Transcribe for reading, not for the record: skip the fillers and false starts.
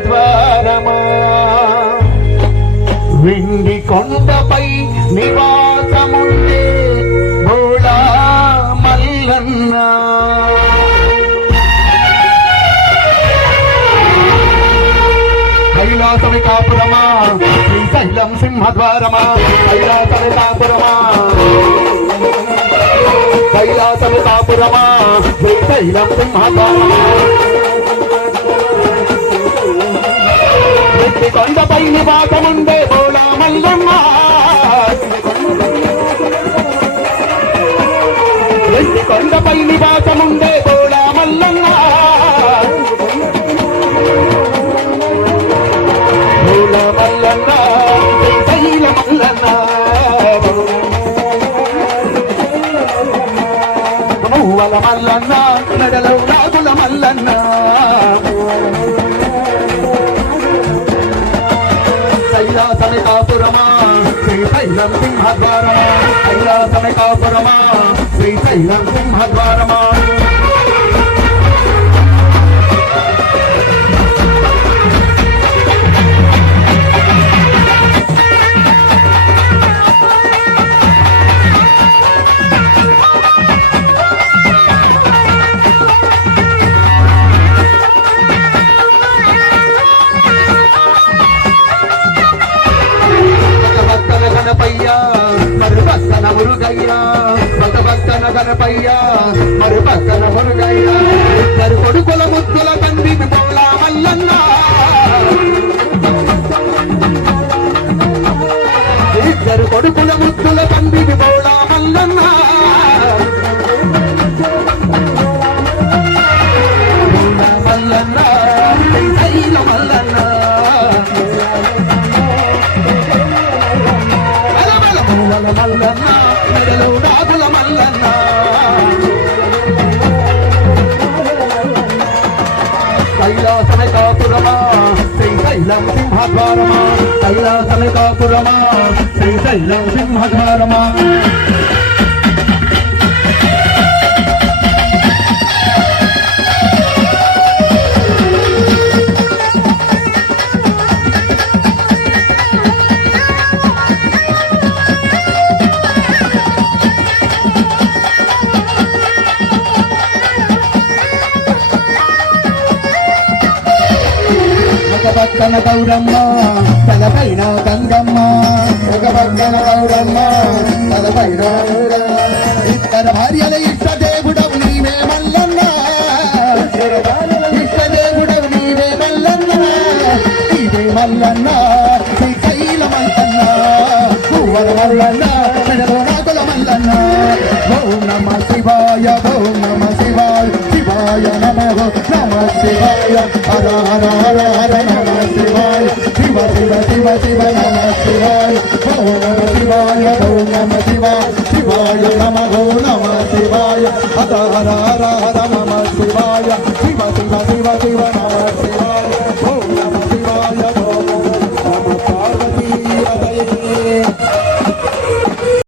ద్వారమా వెండి కొండపై నివాసముండే భోళా మల్లన్న కైలాసమి కాపురమా శ్రీశైలం సింహద్వారమా కైలాసమి కాపురమా కైలాసమి కాపురమా శ్రీశైలం సింహద్వారమా కొండపై నివాసముండే భోళా మల్లన్న కొండపై నివాసముండే భోళా మల్లన్న భోళా మల్లన్న శ్రీశైల మల్లన్న మూవల మల్లన్న నడలో రాగుల మల్లన్న కైలాసమి కాపురమా శ్రీశైలం సింహద్వారమా కైలాసమి కాపురమా శ్రీశైలం సింహద్వారమా మరుపక్కన మురుగయ్యా పక్కన గణపయ్యా మరుపక్కన మురుగయ్యా ఇద్దరు కొడుకుల ముద్దుల తండ్రి భోళా మల్లన్న ఇద్దరు కొడుకుల ముద్దుల తండ్రి భోళా మల్లన్న భోళా మల్లన్న శ్రీశైల మల్లన్న మల్లన్న మెడలో రాగుల మల్లన్న కైలాసమి కాపురమా శ్రీశైలం సింహద్వారమా కైలాసమి కాపురమా శ్రీశైలం సింహద్వారమా పక్కన గౌరమ్మ తలపైన గంగమ్మ ఒక పక్కన గౌరమ్మ తలపైన ఇద్దరు భార్యల ఇష్ట దేవుడవు నీవే మల్లన్న ఇష్ట దేవుడవు నీవే మల్లన్న నీవే మల్లన్న శ్రీశైల మల్లన్న పువ్వల మల్లన్న నాగుల మల్లన్న ఓం నమ శివాయ ఓం నమ శివాయ శివాయ నమో నమ శివాయ హర హర హర హర నమ శివాయ శివ శివ శివ శివ నమ శివాయ ఓం నమ శివాయ ఓం నమ శివాయ శివాయ నమో నమ శివాయ హర హర హర హర నమ శివాయ